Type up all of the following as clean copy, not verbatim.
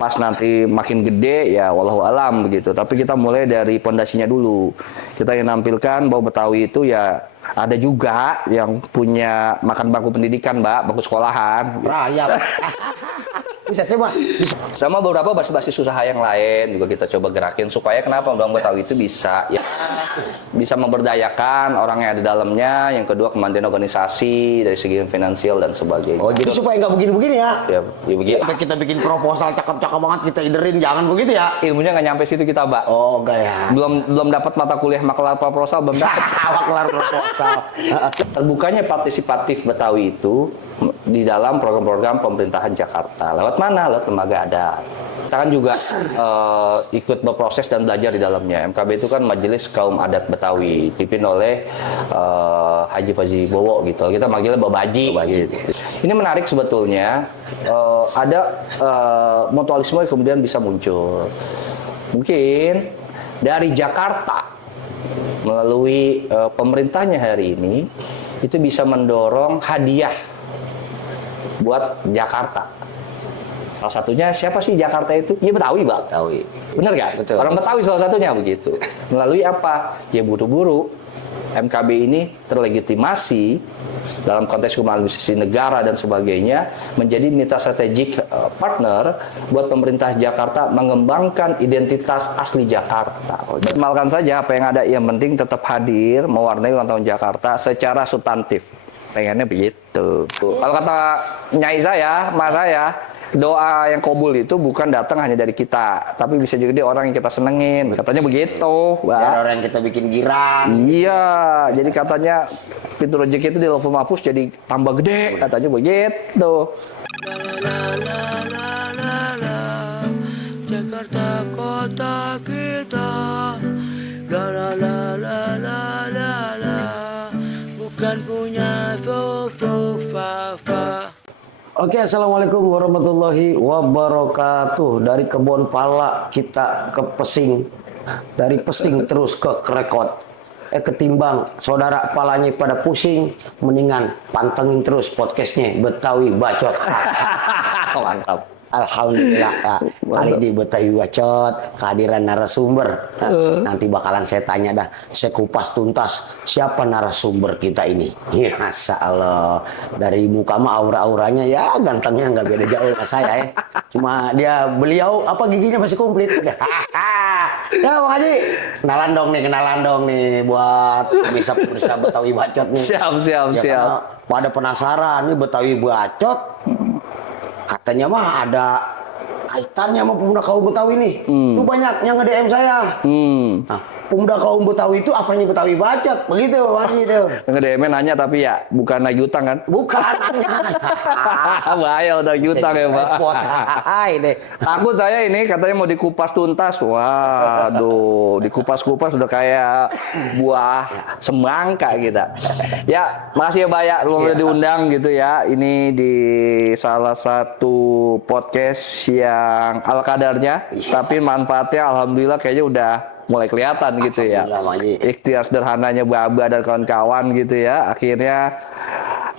Pas nanti makin gede ya wallahu alam begitu. Tapi kita mulai dari pondasinya dulu. Kita yang nampilkan bahwa Betawi itu ya ada juga yang punya makan bangku pendidikan, Mbak, bangku sekolahan. Rayap. Bisa coba. Sama beberapa basis-basis usaha yang lain juga kita coba gerakin supaya kenapa Bank Betawi itu bisa ya bisa memberdayakan orang yang ada di dalamnya, yang kedua kemandirian organisasi dari segi finansial dan sebagainya. Oh, jadi supaya nggak begini-begini ya? Ya begitu. Sampai kita bikin proposal cakep-cakep banget kita iderin, jangan begitu ya? Ilmunya nggak nyampe situ kita, Mbak. Oh, enggak ya. Belum dapat mata kuliah maklar proposal, belum dapat. Maklar proposal. Terbukanya partisipatif Betawi itu di dalam program-program pemerintahan Jakarta. Lewat mana? Lewat lembaga adat. Kita kan juga ikut berproses dan belajar di dalamnya. MKB itu kan Majelis Kaum Adat Betawi, dipimpin oleh Haji Fauzi Bowo gitu. Kita manggilnya Babaji. Gitu. Ini menarik sebetulnya. Ada mutualisme yang kemudian bisa muncul. Mungkin dari Jakarta melalui pemerintahnya hari ini itu bisa mendorong hadiah buat Jakarta. Salah satunya siapa sih Jakarta itu? Ya Betawi, Bang. Betawi. Benar nggak? Betul. Orang Betawi salah satunya begitu. Melalui apa? Ya buru-buru MKB ini terlegitimasi dalam konteks hubungan bisnis negara dan sebagainya menjadi mitra strategik partner buat pemerintah Jakarta mengembangkan identitas asli Jakarta. Optimalkan saja apa yang ada, yang penting tetap hadir mewarnai ulang tahun Jakarta secara substantif. Pengennya begitu. Kalau kata nyai saya, mas saya, doa yang kabul itu bukan datang hanya dari kita, tapi bisa juga dia orang yang kita senengin. Katanya begitu, Mbak. Biar orang yang kita bikin girang. Iya, jadi katanya pintu rezeki itu di Lauhul Mahfuz jadi tambah gede, katanya begitu. Jakarta kota kita, la la la la la la la, bukan punya fa. Oke, assalamualaikum warahmatullahi wabarakatuh. Dari kebun pala kita ke Pesing, dari Pesing terus ke Krekot. Ketimbang saudara palanya pada pusing, mendingan pantengin terus podcastnya Betawi Bacot. Mantap. Alhamdulillah ya. Kali di Betawi Bacot kehadiran narasumber. Nanti bakalan saya tanya dah, saya kupas tuntas siapa narasumber kita ini. Masya Allah, dari muka mah aura-auranya ya gantengnya nggak beda jauh sama saya ya. Cuma beliau apa giginya masih komplit. Ya Bang Haji, kenalan dong nih buat pemirsa Betawi Bacot nih. Siap. Pada penasaran nih Betawi Bacot. Katanya mah ada kaitannya sama pemuda kaum Betawi nih. Itu banyak yang nge-DM saya. Nah, pemuda kaum Betawi itu apanya Betawi Bacot? Begitu, Bang itu. Nge-DM nanya tapi ya bukan nagih utang kan? Bukan. Bahaya udah nagih utang ya, Pak. Ini. Takut saya ini katanya mau dikupas tuntas. Waduh, dikupas-kupas udah kayak buah semangka gitu. Ya, makasih ya, Mbak ya, udah diundang gitu ya. Ini di salah satu podcast yang ala kadarnya, tapi manfaatnya alhamdulillah kayaknya udah mulai kelihatan gitu ya. Ikhtiar sederhananya Baba dan kawan-kawan gitu ya, akhirnya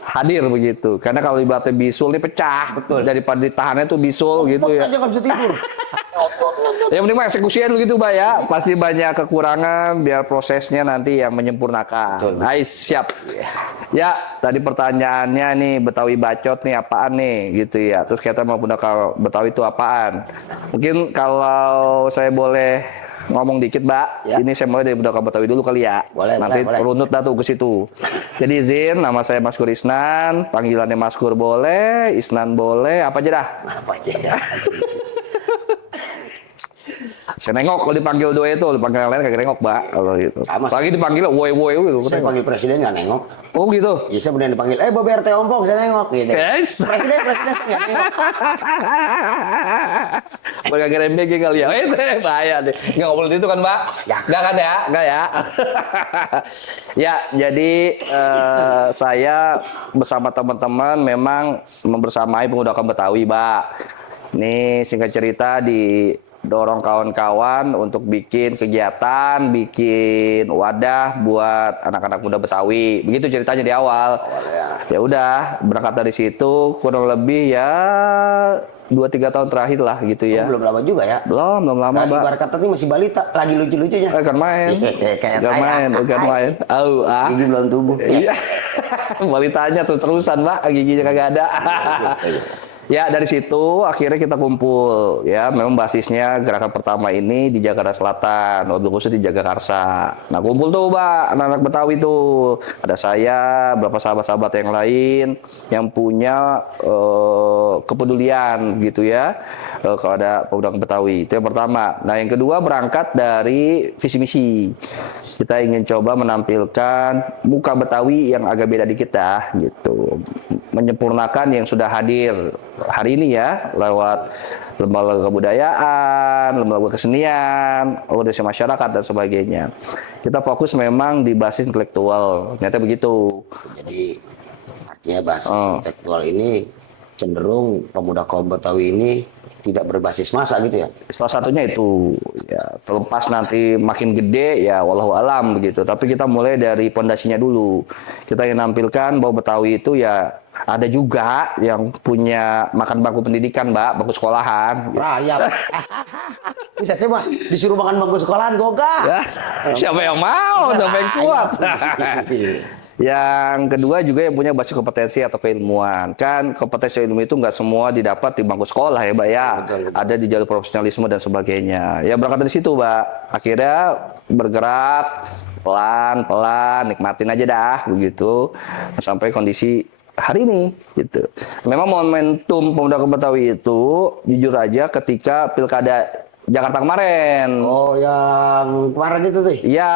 hadir begitu. Karena kalau ibaratnya bisul ini pecah, betul. Daripada ditahannya tuh bisul gitu ya. Dia nggak bisa tidur. Yang penting mah eksekusinya gitu, Mbak ya. Pasti banyak kekurangan biar prosesnya nanti yang menyempurnakan. Nice, siap. Ya, tadi pertanyaannya nih Betawi Bacot nih apaan nih gitu ya. Terus kita mau punya Betawi itu apaan? Mungkin kalau saya boleh ngomong dikit, Mbak. Ya. Ini saya mulai dari Budaka Betawi dulu kali ya. Nanti runut dah tuh ke situ. Jadi izin, nama saya Maskur Isnan, panggilannya Maskur boleh, Isnan boleh, apa aja dah. Apa aja dah. Saya nengok kalau dipanggil dua itu, dipanggil yang lain kagak nengok, Mbak. Kalau gitu. Lagi dipanggil woi gitu. Saya panggil presiden nggak nengok. Oh gitu. Ya saya benar dipanggil, Bob RT Ompong, saya nengok gitu. Yes. Presiden nggak nengok. Bagaimana gerembeng kali ya? Itu bahaya deh. Nggak ngobrol itu kan, Mbak? Ya. Nggak kan ya? Nggak ya? Ya, jadi saya bersama teman-teman memang membersamai pemuda Betawi, Mbak. Ini singkat cerita dorong kawan-kawan untuk bikin kegiatan, bikin wadah buat anak-anak muda Betawi. Begitu ceritanya di awal. Ya udah, berangkat dari situ kurang lebih ya 2-3 tahun terakhir lah gitu ya. Belum lama juga ya. Belum lama, Lagi Mbak. ibarat kata ini masih balita, lagi lucu-lucunya. Kan main. Kayak Kan saya. main, kan main. Gigi belum tumbuh. Iya. Balitanya tuh terusan, Mbak, giginya kagak ada. Ya, dari situ akhirnya kita kumpul ya. Memang basisnya gerakan pertama ini di Jakarta Selatan, wabil khusus di Jagakarsa. Nah, kumpul tuh, Mbak, anak-anak Betawi tuh. Ada saya, beberapa sahabat-sahabat yang lain yang punya kepedulian gitu ya kepada pemuda Betawi. Itu yang pertama. Nah, yang kedua berangkat dari visi misi. Kita ingin coba menampilkan muka Betawi yang agak beda dikit dah gitu. Menyempurnakan yang sudah hadir hari ini ya, lewat lembaga kebudayaan, lembaga kesenian, organisasi masyarakat dan sebagainya. Kita fokus memang di basis intelektual, ternyata begitu. Jadi artinya basis intelektual ini cenderung pemuda kaum Betawi ini tidak berbasis massa gitu ya. Salah satunya itu ya, terlepas nanti makin gede ya wallahu alam begitu. Tapi kita mulai dari pondasinya dulu. Kita ingin nampilkan bahwa Betawi itu ya ada juga yang punya makan bangku pendidikan, Mbak, bangku sekolahan. Rayap. Bisa coba disuruh makan bangku sekolahan gogah. Ya, siapa yang mau, siapa yang kuat. Yang kedua juga yang punya basis kompetensi atau keilmuan. Kan kompetensi ilmu itu nggak semua didapat di bangku sekolah ya, Mbak ya. Betul. Ada di jalur profesionalisme dan sebagainya. Ya berangkat dari situ, Mbak. Akhirnya bergerak pelan-pelan, nikmatin aja dah begitu sampai kondisi hari ini gitu. Memang momentum pemuda Betawi itu jujur aja ketika Pilkada Jakarta kemarin. Oh, yang kemarin itu tuh. Iya,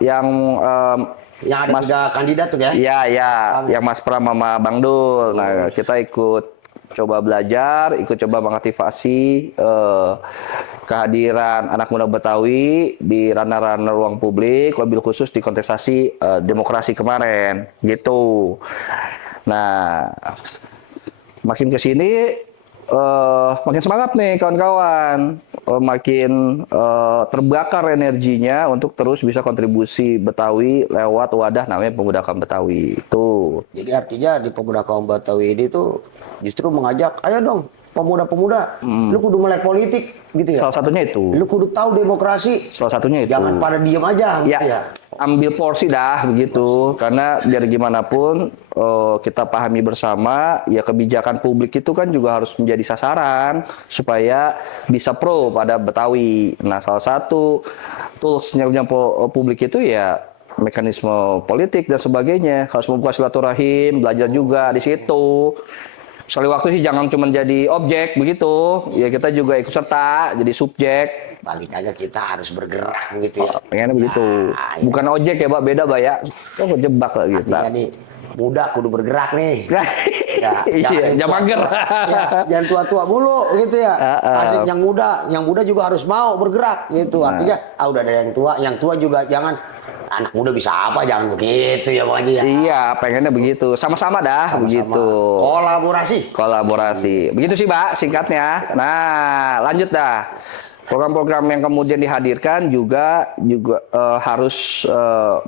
yang Yang ada 3 kandidat tuh ya. Iya, ya, yang Mas Pram sama Bang Dul. Nah, kita ikut coba belajar, ikut coba mengaktifasi kehadiran anak muda Betawi di ranah-ranah ruang publik, wabil khusus di kontestasi demokrasi kemarin, gitu. Nah, makin ke sini makin semangat nih kawan-kawan, makin terbakar energinya untuk terus bisa kontribusi Betawi lewat wadah namanya Pemuda Kaum Betawi. Tuh. Jadi artinya di pemuda kaum Betawi ini tuh justru mengajak, ayo dong pemuda-pemuda, lu kudu melek politik gitu ya. Salah satunya itu. Lu kudu tahu demokrasi. Salah satunya itu. Jangan pada diem aja gitu ya. Ambil porsi dah begitu, karena biar gimana pun kita pahami bersama ya kebijakan publik itu kan juga harus menjadi sasaran supaya bisa pro pada Betawi. Nah, salah satu toolsnya publik itu ya mekanisme politik dan sebagainya, harus membuka silaturahim, belajar juga di situ. Sekali waktu sih jangan cuma jadi objek begitu, ya kita juga ikut serta jadi subjek. Balik aja kita harus bergerak gitu ya. Pengennya begitu. Bukan ojek ya, Pak, beda, Pak ya. Oh, kejebak lagi. Artinya nih muda kudu bergerak nih. Iya, jangan mager. Jangan tua-tua mulu gitu ya. Asik yang muda juga harus mau bergerak gitu. Artinya udah ada yang tua juga jangan anak muda bisa apa, jangan begitu ya Bang Haji ya. Iya, pengennya begitu. Sama-sama dah begitu. Kolaborasi. Begitu sih, Mbak, singkatnya. Nah, lanjut dah. Program-program yang kemudian dihadirkan juga harus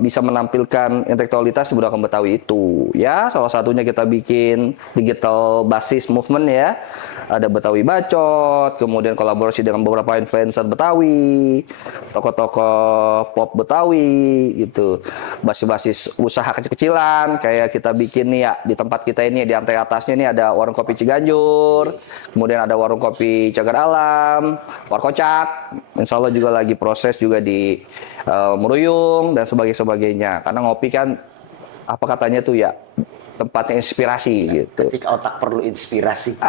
bisa menampilkan intelektualitas di budaya Betawi itu. Ya, salah satunya kita bikin digital basis movement ya. Ada Betawi Bacot, kemudian kolaborasi dengan beberapa influencer Betawi, tokoh-tokoh pop Betawi gitu. Basis-basis usaha kecil-kecilan kayak kita bikin nih ya di tempat kita ini di lantai atasnya ini ada warung kopi Ciganjur, kemudian ada warung kopi Cagar Alam, Warkocak. Insya Allah juga lagi proses juga di Meruyung dan sebagainya. Karena ngopi kan apa katanya tuh ya tempatnya inspirasi gitu. Ketika otak perlu inspirasi.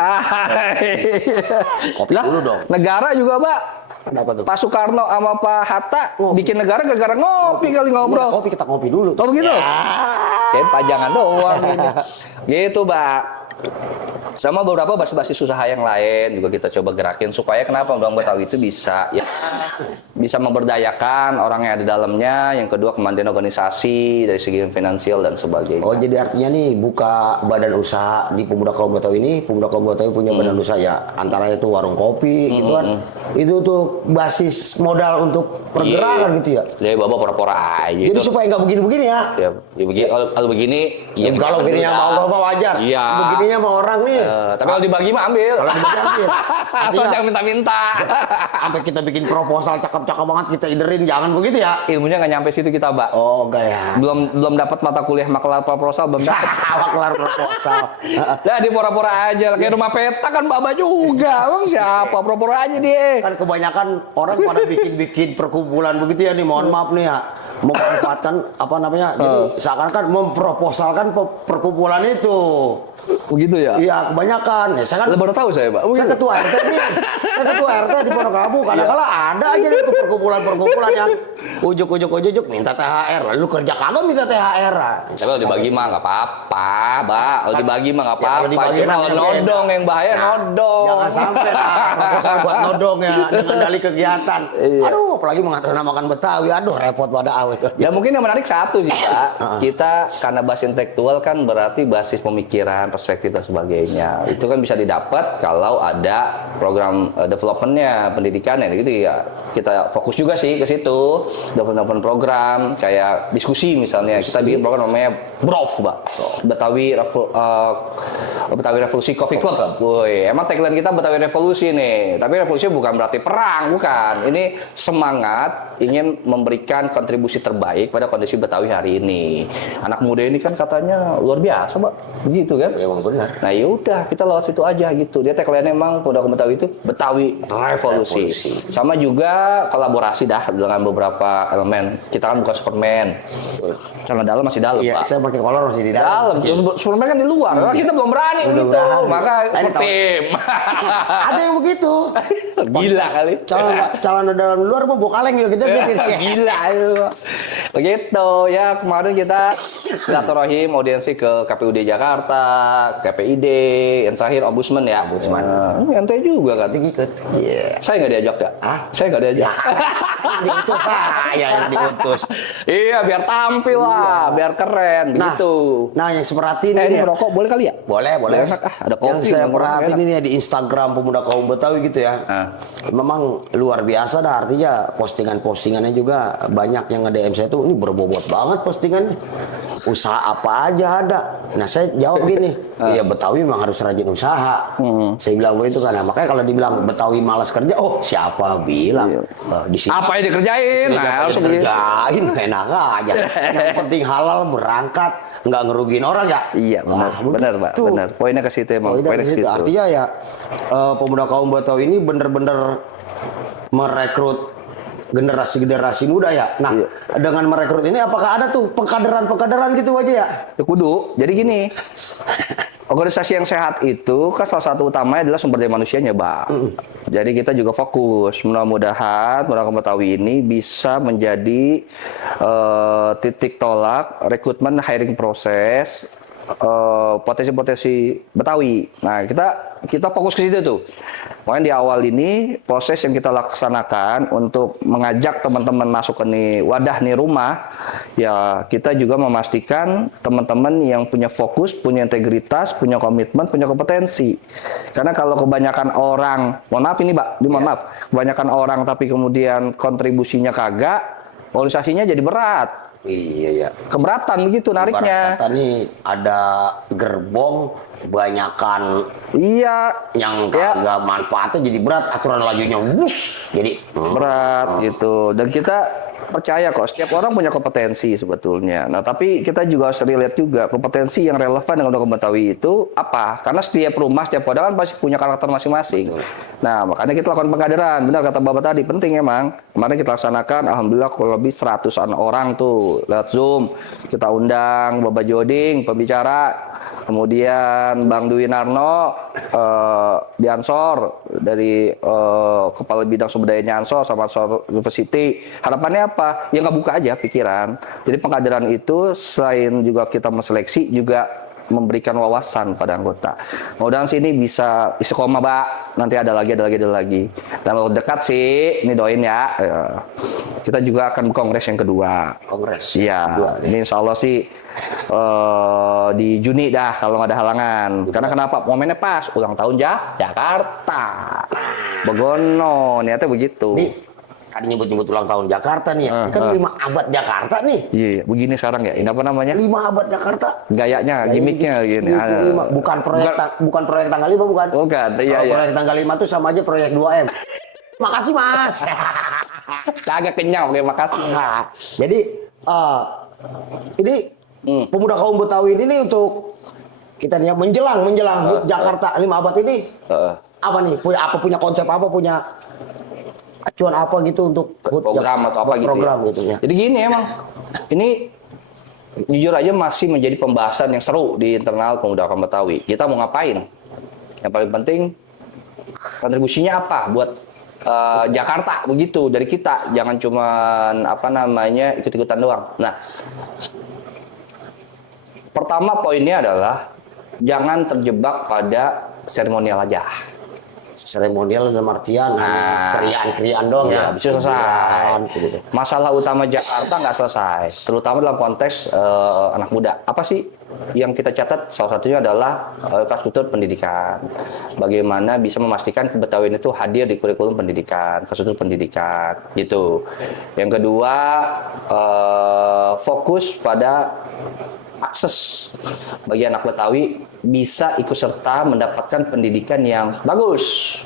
Kopi dulu dong. Negara juga, Pak. Kenapa tuh? Pak Soekarno sama Pak Hatta bikin negara gara-gara ngopi kali ngobrol. Kita ngopi dulu. Oh begitu? Kayak pajangan doang ini. Gitu, Pak. Sama beberapa basis-basis usaha yang lain juga kita coba gerakin supaya kenapa Undang Betawi itu bisa memberdayakan orang yang ada di dalamnya, yang kedua kemandirian organisasi dari segi finansial dan sebagainya. Oh, jadi artinya nih buka badan usaha di Pemuda Kaum Betawi ini, Pemuda Kaum Betawi punya badan usaha ya, antaranya itu warung kopi gitu kan. Itu tuh basis modal untuk pergerakan gitu ya. Jadi Bapak pura-pura aja. Jadi supaya nggak begini-begini ya. Ya begini, kalau begini ya kalau begini sama Allah mah wajar. Iya. Begini ini sama orang nih. Tapi kalau dibagi mah ambil. Kalau dibagi ambil. Asal Artinya, jangan minta-minta. sampai kita bikin proposal cakep-cakep banget kita iderin, jangan begitu ya. Ilmunya nggak nyampe situ kita, Mbak. Oh, enggak ya. Belum dapat mata kuliah maklar proposal, belum dapat. Awak kelar proposal. Nah, di pura-pura aja. Kayak rumah peta kan Mbak juga. Emang siapa? Pura-pura aja dia. Kan kebanyakan orang pada bikin perkumpulan begitu ya nih, mohon maaf nih ya, memanfaatkan apa namanya, jadi seakan-akan memproposalkan perkumpulan itu. Begitu ya? Iya, kebanyakan ya. Saya kan Baru tahu saya, Pak. saya ketua RT nih, saya ketua RT di Pondok Labu. Kadang-kala ada aja itu perkumpulan yang ujuk minta THR, lalu kerja kagak minta THR. Tapi kalau dibagi mah nggak apa-apa, Mbak. Kalau dibagi mah nggak Ya, kalau apa-apa. dibagi Cuma mah kalau beda. nodong yang bahaya Nah, nodong. Jangan sampai lah proposal buat nodong ya dengan dalih kegiatan. Iya. Aduh, apalagi mengatasnamakan Betawi. Aduh, repot pada awet. Ya mungkin yang menarik satu sih, Pak. Kita karena basis intelektual kan berarti basis pemikiran, perspektif dan sebagainya. Itu kan bisa didapat kalau ada program developmentnya, pendidikannya gitu ya. Kita fokus juga sih ke situ. Development program kayak diskusi misalnya. Kita bikin program namanya BROF, Pak. Betawi Revolusi Coffee Club. Woi, emang tagline kita Betawi Revolusi nih. Tapi revolusi bukan berarti perang, bukan. Ini semangat ingin memberikan kontribusi terbaik pada kondisi Betawi hari ini. Anak muda ini kan katanya luar biasa, Pak. Begitu kan? Emang benar. Nah, yaudah kita lewat situ aja gitu. Dia tagline emang Pemuda Betawi itu Betawi Revolusi. Sama juga kolaborasi dah dengan beberapa elemen. Kita kan bukan Superman. Karena dalam masih dalam, Iya, Pak. saya pakai kolor masih di dalam. Dalam, terus Superman kan di luar. Nah, kita belum berani Belum begitu. berani. Maka Ini super tahu. tim. Ada yang begitu. Gila kali. Calon dalam luar mau bawa kaleng ya kita bikin. Gila itu. Begitu ya, kemarin kita silaturahim audiensi ke KPUD Jakarta, KPID, yang terakhir Ombudsman ya. Ombudsman. Ente juga kan. Ikut. Iya. Saya nggak diajak ya? Hah? Saya nggak diajak. Diutus saya yang diutus. Iya, biar tampil lah, biar keren gitu. Nah, yang saya perhatiin Ini ini ya. merokok boleh kali ya? Boleh. Enak, ada kopi, Yang saya enak, perhatiin enak. ini ya di Instagram Pemuda Kaum Betawi gitu ya. Memang luar biasa dah, artinya postingan-postingannya juga banyak yang nge-DM saya tuh, ini berbobot banget postingannya. Usaha apa aja ada. Nah, saya jawab gini, ya Betawi memang harus rajin usaha. Saya bilang begitu kan. Nah, makanya kalau dibilang Betawi malas kerja, oh siapa bilang? Di sini Apa yang dikerjain? Nah, Nah, harus kerjain enak aja. Yang penting halal berangkat, nggak ngerugiin orang ya. Iya, benar, Wah, benar, Pak. begitu. Benar. Poinnya ke situ emang. Poinnya ke situ. Artinya ya Pemuda Kaum Betawi ini bener-bener merekrut generasi-generasi muda ya. Nah, dengan merekrut ini apakah ada tuh pengkaderan gitu aja ya? Ya kudu. Jadi gini, organisasi yang sehat itu kan salah satu utamanya adalah sumber daya manusianya, Bang. Jadi kita juga fokus. Mudah-mudahan Pemuda Kaum Betawi ini bisa menjadi titik tolak rekrutmen hiring proses potensi-potensi Betawi. Nah, kita fokus ke situ tuh. Makanya di awal ini proses yang kita laksanakan untuk mengajak teman-teman masuk ke wadah rumah, ya kita juga memastikan teman-teman yang punya fokus, punya integritas, punya komitmen, punya kompetensi. Karena kalau kebanyakan orang, mohon maaf ini, Pak, maaf, kebanyakan orang tapi kemudian kontribusinya kagak, organisasinya jadi berat. Iya ya. Keberatan begitu nariknya. Kata nih ada gerbong banyakan Iya. yang Ya. kagak manfaatnya jadi berat, aturan lajunya wush jadi Berat gitu. Dan kita percaya kok setiap orang punya kompetensi sebetulnya. Nah, tapi kita juga harus lihat juga kompetensi yang relevan dengan Pemuda Betawi itu apa? Karena setiap rumah, setiap wadah kan pasti punya karakter masing-masing. Nah, makanya kita lakukan pengkaderan. Benar kata Bapak tadi, penting emang. Kemarin kita laksanakan, alhamdulillah kurang lebih 100-an orang tuh lewat Zoom. Kita undang Bapak Joding, pembicara. Kemudian Bang Dwi Narno di Ansor dari Kepala Bidang Sumber Dayanya Ansor sama Ansor University. Harapannya apa? Ya nggak buka aja pikiran. Jadi pengkaderan itu selain juga kita menseleksi juga memberikan wawasan pada anggota. Mudah-mudahan sini bisa istiqomah, Pak. Nanti ada lagi. Dan kalau dekat sih, ini doain ya. Kita juga akan kongres yang kedua. kongres. Iya, ini insya Allah sih di Juni dah kalau nggak ada halangan. Karena kenapa? Momennya pas, ulang tahun Jakarta. Begono, niatnya begitu. Ini Tadi nyebut-nyebut ulang tahun Jakarta nih. Ini kan 5 abad Jakarta nih. Iya, begini sekarang ya. Ini apa namanya? 5 abad Jakarta. Gayanya, gimmicknya gini. Bukan proyek tanggal 5 bukan. Bukan, iya. Kalau proyek tanggal 5 tuh sama aja proyek 2M. Makasih Mas. Kagak kenyang, oke makasih. Nah, jadi ini pemuda kaum Betawi ini untuk kita nih menjelang Jakarta 5 abad ini apa nih? Punya konsep apa, punya acuan apa gitu untuk program atau apa gitu. Program ya. gitu ya. Jadi gini emang ini jujur aja masih menjadi pembahasan yang seru di internal pemuda kaum Betawi. Kita mau ngapain? Yang paling penting kontribusinya apa buat Jakarta begitu dari kita, jangan cuman ikut-ikutan doang. Nah, pertama poinnya adalah jangan terjebak pada seremonial aja. Seremonial dalam artian krian-krian doang ya, bisa selesai. Gitu. Masalah utama Jakarta nggak selesai, terutama dalam konteks anak muda. Apa sih yang kita catat? Salah satunya adalah infrastruktur pendidikan. Bagaimana bisa memastikan Kebetawian itu hadir di kurikulum pendidikan, infrastruktur pendidikan, gitu. Yang kedua, fokus pada akses bagi anak Betawi bisa ikut serta mendapatkan pendidikan yang bagus.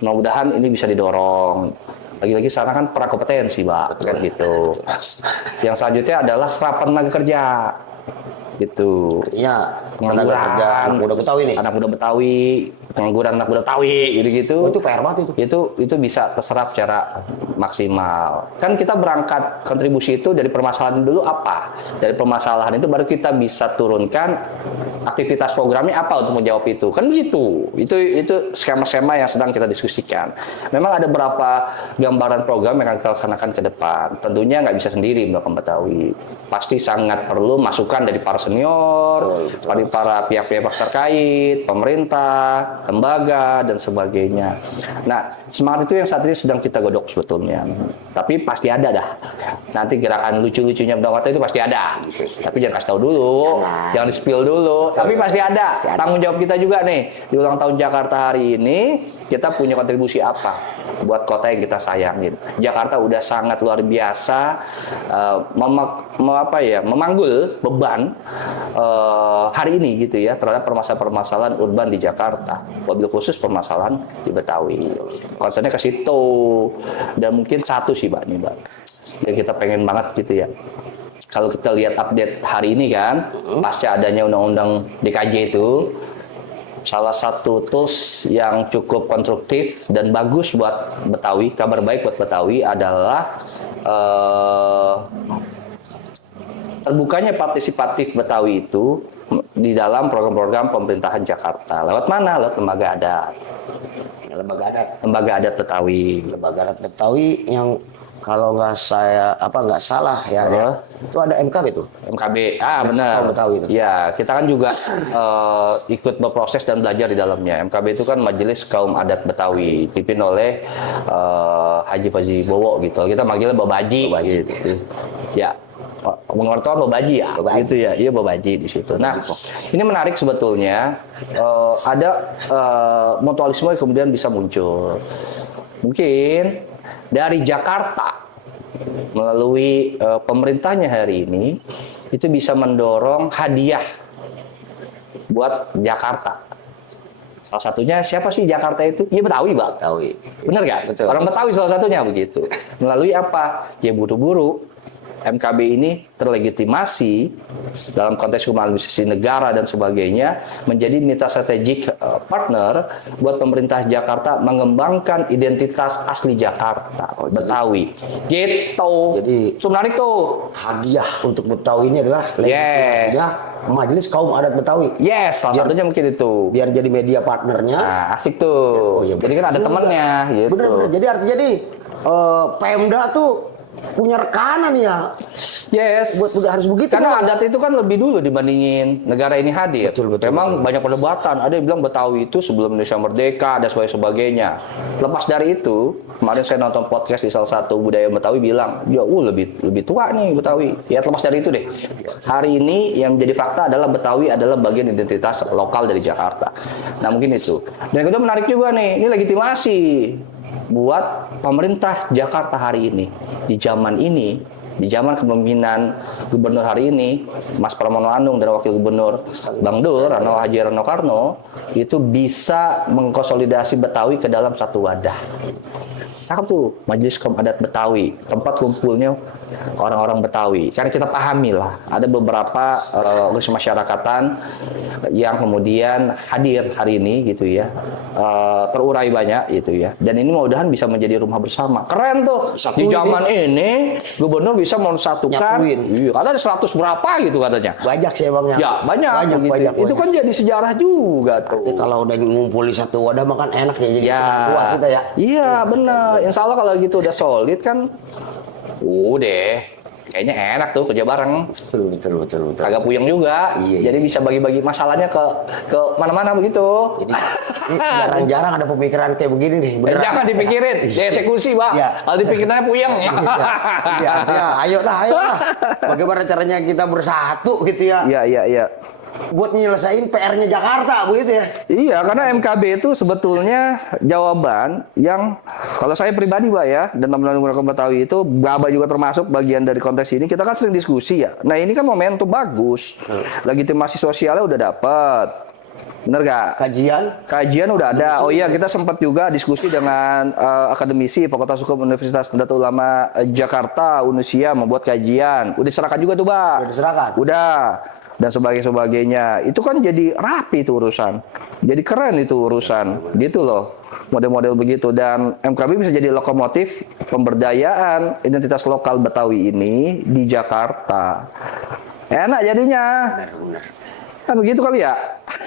Mudah-mudahan ini bisa didorong. Lagi-lagi sana kan prakompetensi, Mbak, kan gitu. Yang selanjutnya adalah serapan tenaga kerja. Gitu. Iya, tenaga kerja anak muda Betawi nih. Anak muda Betawi, pengangguran anak muda Betawi gitu-gitu. Oh, itu PR banget itu. Itu bisa terserap secara maksimal. Kan kita berangkat kontribusi itu dari permasalahan dulu apa? Dari permasalahan itu baru kita bisa turunkan aktivitas programnya apa untuk menjawab itu. Kan begitu. Itu skema-skema yang sedang kita diskusikan. Memang ada beberapa gambaran program yang akan kita laksanakan ke depan. Tentunya nggak bisa sendiri Mbak Betawi. Pasti sangat perlu masukan dari para senior, dari para pihak-pihak terkait, pemerintah, lembaga, dan sebagainya. Nah, semangat itu yang saat ini sedang kita godok sebetulnya. Tapi pasti ada dah. Nanti gerakan lucu-lucunya Betawi itu pasti ada. Tapi jangan kasih tahu dulu, jangan di-spill dulu. Tapi pasti ada. Tanggung jawab kita juga nih. Di ulang tahun Jakarta hari ini, kita punya kontribusi apa buat kota yang kita sayangin. Jakarta udah sangat luar biasa memanggul beban hari ini gitu ya terhadap permasalahan urban di Jakarta, wabil khusus permasalahan di Betawi. Concernnya ke situ. Dan mungkin satu sih Mbak yang kita pengen banget gitu ya. Kalau kita lihat update hari ini kan, pasca adanya undang-undang DKJ itu, salah satu tools yang cukup konstruktif dan bagus buat Betawi, kabar baik buat Betawi adalah terbukanya partisipatif Betawi itu di dalam program-program pemerintahan Jakarta. Lewat mana? Lewat lembaga adat. Lembaga adat Betawi. Lembaga adat Betawi yang kalau nggak salah ya, itu ada MKB tuh. MKB, benar. Betawi itu. Ya, kita kan juga ikut berproses dan belajar di dalamnya. MKB itu kan Majelis Kaum Adat Betawi, dipimpin oleh Haji Fauzi Bowo gitu. Kita manggilnya Babaji. Gitu. Ya, pengertian Babaji ya, gitu ya. Iya Babaji di situ. Nah, ini menarik sebetulnya. Ada mutualisme yang kemudian bisa muncul. Mungkin dari Jakarta melalui pemerintahnya hari ini itu bisa mendorong hadiah buat Jakarta. Salah satunya siapa sih Jakarta itu? Ya Betawi, Mbak. Betawi. Benar nggak? Betul. Orang Betawi salah satunya begitu. Melalui apa? Ya buru-buru MKB ini terlegitimasi dalam konteks humanisasi negara dan sebagainya menjadi mitra strategik partner buat pemerintah Jakarta mengembangkan identitas asli Jakarta, Betawi. Gitu. Jadi itu menarik tuh. Hadiah untuk Betawi ini adalah legitimasinya Majelis Kaum Adat Betawi. Yes, salah satunya mungkin itu. Biar jadi media partnernya. Nah, asik tuh. Jadi kan ada temannya gitu. Bener. Jadi artinya Pemda tuh punya rekanan ya. Yes. Harus begitu. Karena adat itu kan lebih dulu dibandingin negara ini hadir. Betul. Memang banyak perdebatan. Ada yang bilang Betawi itu sebelum Indonesia merdeka dan sebagainya. Lepas dari itu, kemarin saya nonton podcast di salah satu budaya Betawi bilang, ya lebih tua nih Betawi. Ya lepas dari itu deh. Hari ini yang menjadi fakta adalah Betawi adalah bagian identitas lokal dari Jakarta. Nah mungkin itu. Dan yang kedua menarik juga nih, ini legitimasi. buat pemerintah Jakarta hari ini, di zaman kepemimpinan gubernur hari ini, Mas Pramono Anung dan Wakil Gubernur Bang Dur, Haji Rano Karno, itu bisa mengkonsolidasi Betawi ke dalam satu wadah. Cakep tuh, Majelis Kaum Adat Betawi, tempat kumpulnya orang-orang Betawi. Karena kita pahami lah, ada beberapa organisasi masyarakatan yang kemudian hadir hari ini gitu ya, terurai banyak gitu ya. Dan ini mudah-mudahan bisa menjadi rumah bersama. Keren tuh, di zaman ini gubernur bisa mensatukan. Iya, ada 100 berapa gitu katanya. Banyak sih emangnya. Ya banyak, banyak. Itu kan jadi sejarah juga tuh. Nanti kalau udah ngumpul di satu wadah makan enak ya, jadi kuat kita ya. Iya benar. Insya Allah kalau gitu udah solid kan, udah kayaknya enak tuh kerja bareng. Betul. Agak puyeng juga. Iya. Jadi bisa bagi-bagi masalahnya ke mana-mana begitu. Jadi jarang-jarang ada pemikiran kayak begini nih. Beneran. Jangan dipikirin, dieksekusi Pak. Iya. Kalau dipikirannya puyeng. Iya, artinya ayo lah. Bagaimana caranya kita bersatu gitu ya? Iya. Buat nyelesain PR-nya Jakarta begitu ya. Iya, karena MKB itu sebetulnya jawaban yang kalau saya pribadi Pak ya, dan teman-teman Betawi itu, Baba juga termasuk bagian dari kontes ini, kita kan sering diskusi ya. Nah ini kan momentum bagus, legitimasi sosialnya udah dapet. Bener gak? Kajian udah ada. Oh iya, kita sempat juga diskusi dengan akademisi Fakultas Hukum Universitas Nahdlatul Ulama Jakarta, Unusia, membuat kajian. Udah diserahkan juga tuh, Pak. Udah diserahkan? Udah. Dan sebagainya. Itu kan jadi rapi itu urusan. Jadi keren itu urusan. Gitu loh. Model-model begitu. Dan MKB bisa jadi lokomotif pemberdayaan identitas lokal Betawi ini di Jakarta. Enak jadinya. Benar. Kan begitu kali ya?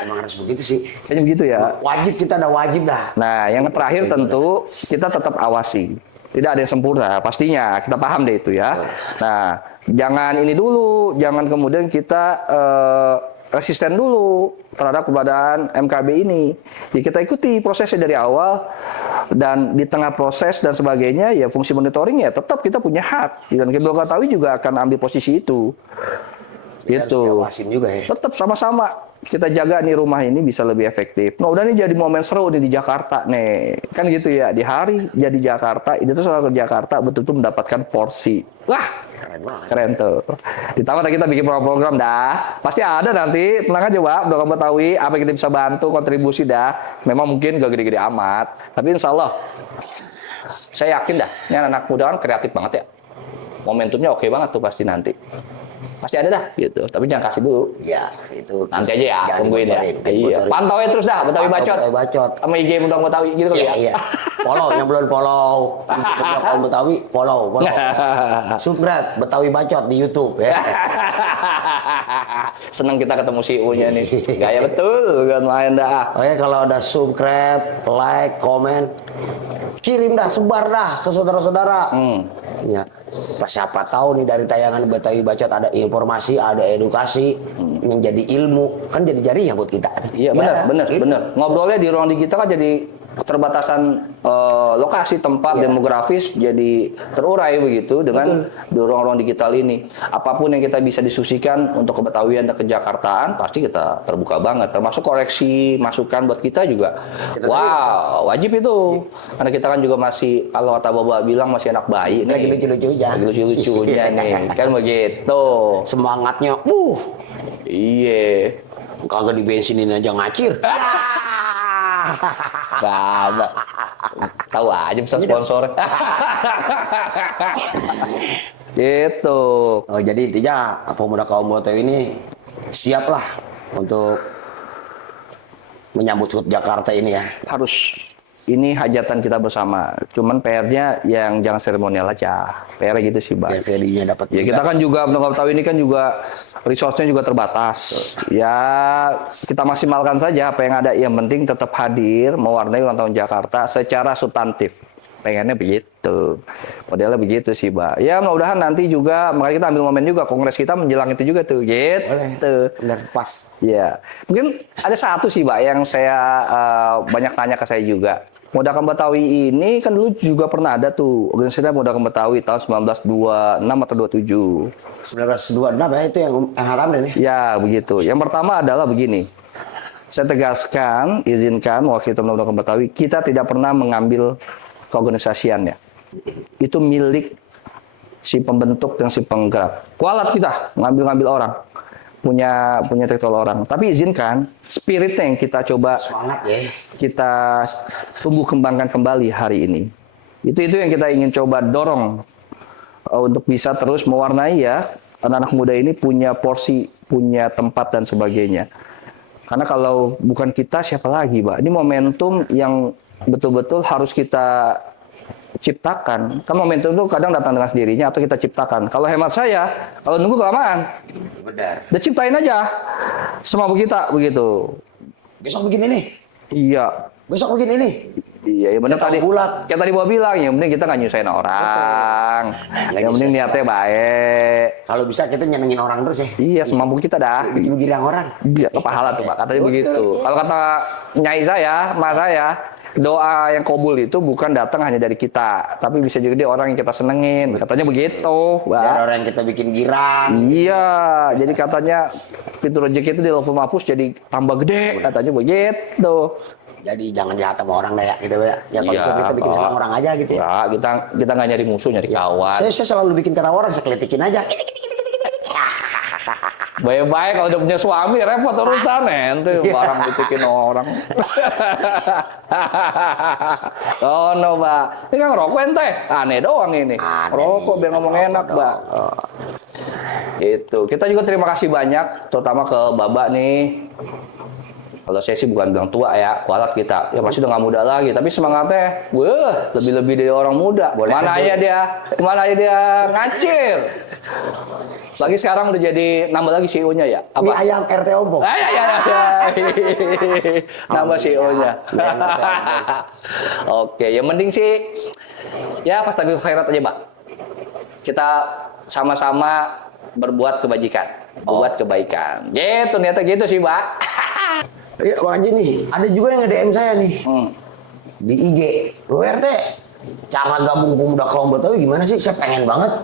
Emang harus begitu sih. Kayaknya begitu ya. Wajib, kita ada wajib dah. Nah, yang terakhir tentu kita tetap awasi. Tidak ada yang sempurna, pastinya. Kita paham deh itu ya. Nah, jangan ini dulu. Jangan kemudian kita resisten dulu terhadap keberadaan MKB ini. Ya, kita ikuti prosesnya dari awal. Dan di tengah proses dan sebagainya, ya fungsi monitoring ya tetap kita punya hak. Dan Kiblo Betawi juga akan ambil posisi itu. Gitu. Juga ya. Tetap sama-sama kita jaga nih rumah ini bisa lebih efektif. Nah udah nih jadi momen seru nih di Jakarta nih. Kan gitu ya, di hari jadi Jakarta, itu tuh soal ke Jakarta betul-betul mendapatkan porsi. Wah, keren tuh. Ditambah kita bikin program-program dah. Pasti ada nanti, tenang aja Pak, udah kamu Betawi, apa yang kita bisa bantu, kontribusi dah. Memang mungkin gak gede-gede amat. Tapi insya Allah, saya yakin dah, ini anak-anak muda kan kreatif banget ya. Momentumnya oke banget tuh pasti nanti. Pasti ada dah gitu, tapi jangan kasih dulu. Ya, itu nanti aja ya, tungguin ya. Iya. Pantau ya terus dah Betawi Bacot. Sama IG Mudah Betawi gitu kali ya. Iya. Follow, yang belum follow. Kalau Betawi, follow. Subscribe Betawi Bacot di YouTube ya. Senang kita ketemu CEO-nya nih. Gaya betul kan main dah. Oke, kalau ada subscribe, like, komen, kirim dah, sebar dah ke saudara-saudara. Ya. Siapa tahu nih dari tayangan Betawi Bacot ada informasi, ada edukasi yang jadi ilmu, kan jadi jarinya buat kita. Iya benar. Ngobrolnya di ruang digital kan jadi keterbatasan lokasi, tempat, demografis jadi terurai begitu dengan di ruang-ruang digital ini. Apapun yang kita bisa diskusikan untuk kebetawian dan kejakartaan pasti kita terbuka banget. Termasuk koreksi, masukan buat kita juga. Wajib itu. Karena kita kan juga masih, kalau kata Bapak bilang masih anak bayi nih. Lagi lucu-lucunya nih. Kan begitu. Semangatnya, Iya. Kagak dibensinin aja ngacir. Gak. Tahu aja bisa sponsor. Gitu. Oh, jadi intinya pemuda kaum Betawi ini siaplah untuk menyambut HUT Jakarta ini ya. Harus. Ini hajatan kita bersama. Cuman PR-nya yang jangan seremonial aja. PR-nya gitu sih, Bang. Value-nya dapat. Ya kita kan juga Mudah Betawi ini kan juga resource-nya juga terbatas. Ya kita maksimalkan saja apa yang ada. Yang penting tetap hadir mewarnai ulang tahun Jakarta secara substantif. Pengennya begitu. Modelnya begitu sih, Mbak. Ya mudah-mudahan nanti juga, makanya kita ambil momen juga kongres kita menjelang itu juga tuh, gitu. Benar, pas. Ya, mungkin ada satu sih, Mbak, yang saya banyak tanya ke saya juga. Muda Betawi ini kan dulu juga pernah ada tuh organisasi Muda Betawi tahun 1926 atau 27. 1926 ya, itu yang haram nih. Ya, begitu. Yang pertama adalah begini. Saya tegaskan, izinkan wakil Muda Betawi, kita tidak pernah mengambil keorganisasiannya. Itu milik si pembentuk dan si penggerak. Kualat kita ngambil orang, punya titel orang. Tapi izinkan spiritnya yang kita coba Semangat ya. kita tumbuh kembangkan kembali hari ini. Itu yang kita ingin coba dorong untuk bisa terus mewarnai ya anak-anak muda ini punya porsi, punya tempat dan sebagainya. Karena kalau bukan kita siapa lagi, Pak? Ini momentum yang betul-betul harus kita ciptakan. Kan momentum itu kadang datang dengan sendirinya atau kita ciptakan. Kalau hemat saya, kalau nunggu kelamaan, Benar. udah ciptain aja semampu kita begitu. Besok begini nih. Iya, Besok begini nih. iya, benar Kita tadi. bulat. Kayak tadi gua bilang, yang penting kita nggak nyusahin orang. Yang penting niatnya baik. Kalau bisa kita nyenengin orang terus ya. Iya, semampu kita dah. Bikin girang orang. Iya, ke pahala tuh Pak, katanya begitu. Kalau kata nyai saya, mas saya, doa yang kabul itu bukan datang hanya dari kita, tapi bisa juga dia orang yang kita senengin. Katanya begitu, Biar Pak. orang yang kita bikin girang. Iya, jadi katanya pintu rezeki itu di Lauhul Mahfuz jadi tambah gede, katanya begitu. Jadi jangan jahat sama orang dah ya, gitu ya. Ya kalau Iya, bisa kita bikin Pak. senang orang aja gitu ya. Ya, kita nggak nyari musuh, nyari kawan. Saya selalu bikin kata orang, saya kelitikin aja. Baik-baik kalau udah punya suami repot urusan ente barang ditikin orang. Oh no, Pak. Ini kan ngerokok ente. Aneh doang ini. Aneh Rokok nih, biar ngomong rokok enak, doang. Pak. Itu. Kita juga terima kasih banyak terutama ke Babak nih. Kalau saya sih bukan bilang tua ya, kualat kita. Ya pasti udah nggak muda lagi, tapi semangatnya, wah, lebih-lebih dari orang muda. Boleh Mana aja dia ngacir. Lagi sekarang udah jadi nambah lagi CEO-nya ya. Mie ayam RT Ompong. Ya. Nambah CEO-nya. Oke, yang penting sih ya fastabiqul khairat aja, Pak. Kita sama-sama berbuat kebajikan, buat kebaikan. Gitu niatnya gitu sih, Pak. Iya, Bang Haji nih. Ada juga yang nge-DM saya nih. Di IG. Lu RT, cara gabung pemuda kaum Betawi gimana sih? Saya pengen banget.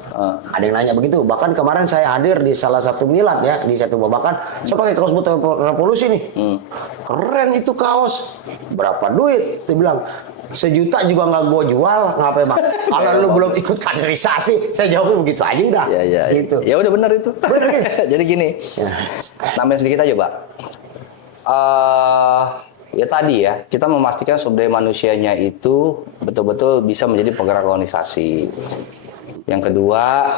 Ada yang nanya begitu. Bahkan kemarin saya hadir di salah satu milad ya, di satu babakan. Saya pakai kaos Betawi Revolusi nih. Keren itu kaos. Berapa duit? Dia bilang, 1 juta juga nggak gua jual, ngapain Bang? Kalau lu belum ikut kaderisasi, saya jawabnya begitu aja udah. Ya. Gitu. Ya udah benar itu. Bener, gitu. Jadi gini. Ya. Nambahin sedikit aja, Pak. Ya tadi ya, kita memastikan sumber daya manusianya itu betul-betul bisa menjadi penggerak organisasi. Yang kedua,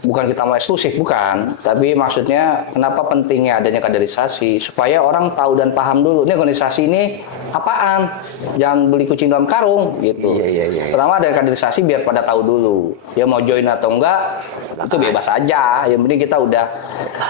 bukan kita mau eksklusif, bukan. Tapi maksudnya kenapa pentingnya adanya kaderisasi? Supaya orang tahu dan paham dulu, ini organisasi ini apaan? Jangan beli kucing dalam karung, gitu. Iya. Pertama ada kaderisasi biar pada tahu dulu. Ya mau join atau enggak, itu bebas aja. Yang penting kita udah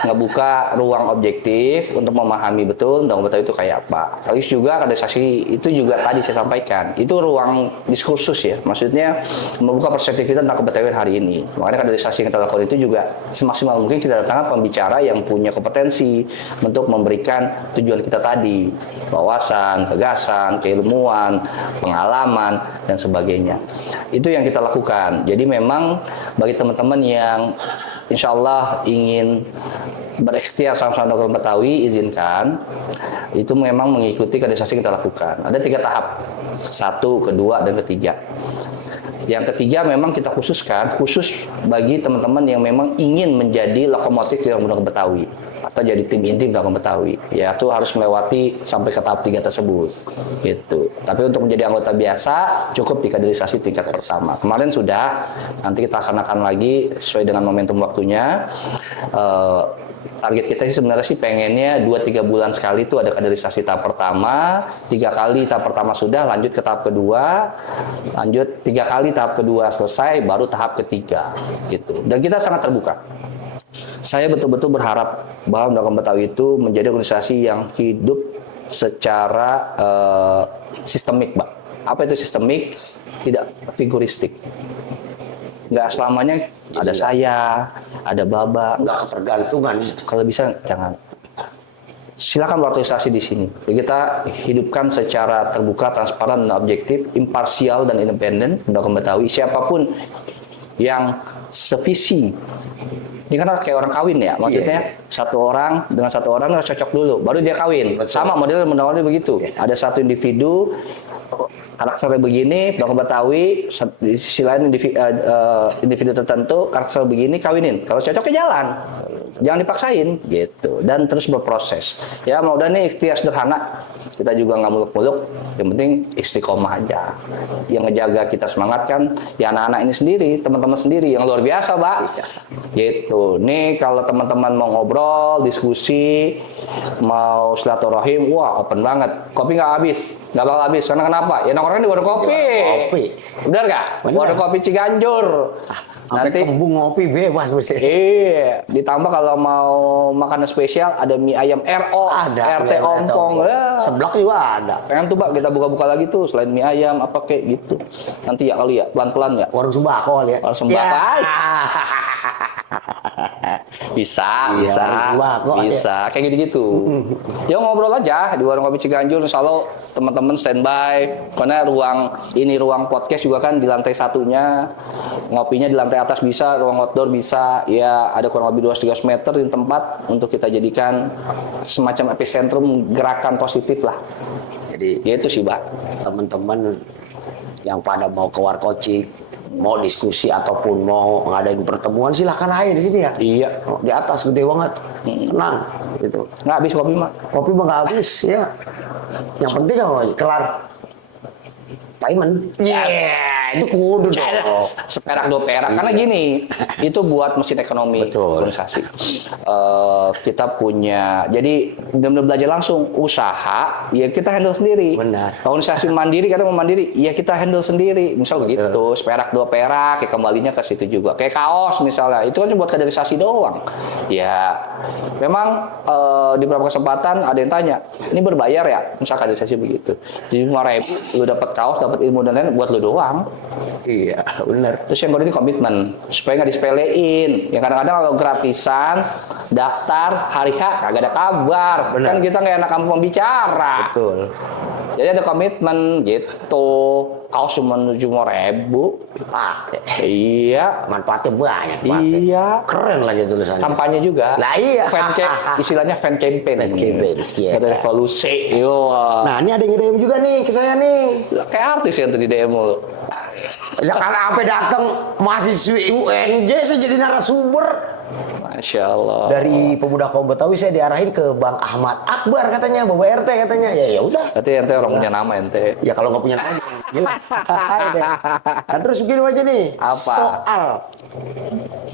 ngebuka ruang objektif untuk memahami betul tentang Betawi itu kayak apa. Sekaligus juga kaderisasi itu juga tadi saya sampaikan, itu ruang diskursus ya. Maksudnya membuka perspektif kita tentang kebetawian hari ini. Makanya kaderisasi yang kita lakukan itu juga semaksimal mungkin kita datangkan pembicara yang punya kompetensi untuk memberikan tujuan kita tadi, wawasan, gagasan, keilmuan, pengalaman dan sebagainya. Itu yang kita lakukan. Jadi memang bagi teman-teman yang insya Allah ingin berikhtiar sama-sama dengan Betawi, izinkan. Itu memang mengikuti kaderisasi kita lakukan. Ada 3 tahap. 1, kedua, dan ketiga. Yang ketiga memang kita khususkan, khusus bagi teman-teman yang memang ingin menjadi lokomotif di dalam Betawi. Atau jadi tim inti dalam Betawi. Ya itu harus melewati sampai ke tahap 3 tersebut. Gitu. Tapi untuk menjadi anggota biasa, cukup di kaderisasi tingkat pertama. Kemarin sudah, nanti kita laksanakan lagi sesuai dengan momentum waktunya. Target kita sih sebenarnya sih pengennya 2-3 bulan sekali itu ada kaderisasi tahap pertama, 3 kali tahap pertama sudah, lanjut ke tahap kedua, lanjut 3 kali tahap kedua selesai, baru tahap ketiga gitu. Dan kita sangat terbuka. Saya betul-betul berharap bahwa Undang Betawi itu menjadi organisasi yang hidup secara sistemik, Pak. Apa itu sistemik? Tidak figuristik. Nggak selamanya ada saya, ada Baba. Nggak ketergantungan. Kalau bisa jangan. Silakan berorganisasi di sini. Jadi kita hidupkan secara terbuka, transparan, dan objektif, imparsial dan independen. Undang Betawi siapapun yang sevisi. Ini kan kayak orang kawin ya, maksudnya satu orang dengan satu orang harus cocok dulu, baru dia kawin. Betul. Sama modelnya begitu. Ada satu individu karakternya begini, Bang Betawi, di sisi lain individu tertentu karakter begini, kawinin. Kalau cocoknya jalan, jangan dipaksain gitu. Dan terus berproses. Ya mau udah nih ikhtiar sederhana. Kita juga nggak muluk-muluk, yang penting istiqomah aja. Yang ngejaga kita semangat kan, ya anak-anak ini sendiri, teman-teman sendiri yang luar biasa, Pak. Gitu. Nih kalau teman-teman mau ngobrol, diskusi, mau silaturahim, wah open banget. Kopi nggak habis, nggak bakal habis. Karena kenapa? Ya nongkrongnya di warung kopi. Kopi. Benar nggak? Warung kopi Ciganjur. Sampai kembung ngopi bebas mesti. Iya, ditambah kalau mau makanan spesial ada mie ayam RO, Ada. RT Ompong. Ya. Seblak juga ada. Pengen tuh, Pak, kita buka-buka lagi tuh selain mie ayam apa kayak gitu. Nanti ya kali ya, pelan-pelan ya. Warung sembako kali ya. Warung sembako. Ya. Bisa, Iya, bisa, warung sembako, bisa. Kayak gitu-gitu. Ya ngobrol aja di warung kopi Ciganjur. Insya Allah teman-teman standby. Karena ruang podcast juga kan di lantai satunya. Ngopinya di lantai atas bisa, ruang outdoor bisa. Ya ada kurang lebih 200-300 meter di tempat untuk kita jadikan semacam epicentrum gerakan positif lah. Jadi Ya itu sih, Pak. teman-teman yang pada mau ke Warkocik, mau diskusi ataupun mau ngadain pertemuan silahkan aja di sini ya. Iya. Oh, di atas gede banget, tenang gitu. Nggak habis kopi, Mak. Kopi mah nggak habis ya. Yang penting apa? Kelar payment. Itu kudu dong. Seperak 2 perak. Karena gini, itu buat mesin ekonomi Betul. organisasi. Kita punya, jadi benar-benar belajar langsung usaha, ya kita handle sendiri. Benar. Organisasi mandiri, karena mau mandiri, ya kita handle sendiri. Misal Betul. gitu, seperak 2 perak, ya kembalinya ke situ juga. Kayak kaos misalnya, itu kan cuma buat kaderisasi doang. Ya, memang di beberapa kesempatan ada yang tanya, ini berbayar ya? Misal kaderisasi begitu. Jadi 5.000, lu dapat kaos, dapat ilmu dan lain buat lu doang. Iya, benar. Terus yang kedua ini komitmen, supaya nggak disepelein. Ya kadang-kadang kalau gratisan, daftar, hari H, kagak ada kabar. Benar. Kan kita nggak enak sama pembicara. Betul. Jadi ada komitmen gitu. Kaos cuma 7.000. Iya. Manfaatnya banyak. Pak. Iya. Keren lagi tulisannya. Kampanye juga. Lah iya. Istilahnya fan campaign. Fan campaign, iya. Ada revolusi. Yo. Nah, ini ada yang DM juga nih ke saya nih. Kayak artis yang tadi DM lu. Ya kan sampai datang mahasiswi UNJ saya jadi narasumber. Masya Allah. Dari Pemuda Kaum Betawi saya diarahin ke Bang Ahmad Akbar katanya, Bapak RT katanya. Ya udah. Berarti ente orang punya nama ente. Ya kalau nggak punya nama, gila. Nah terus begini aja nih. Apa? Soal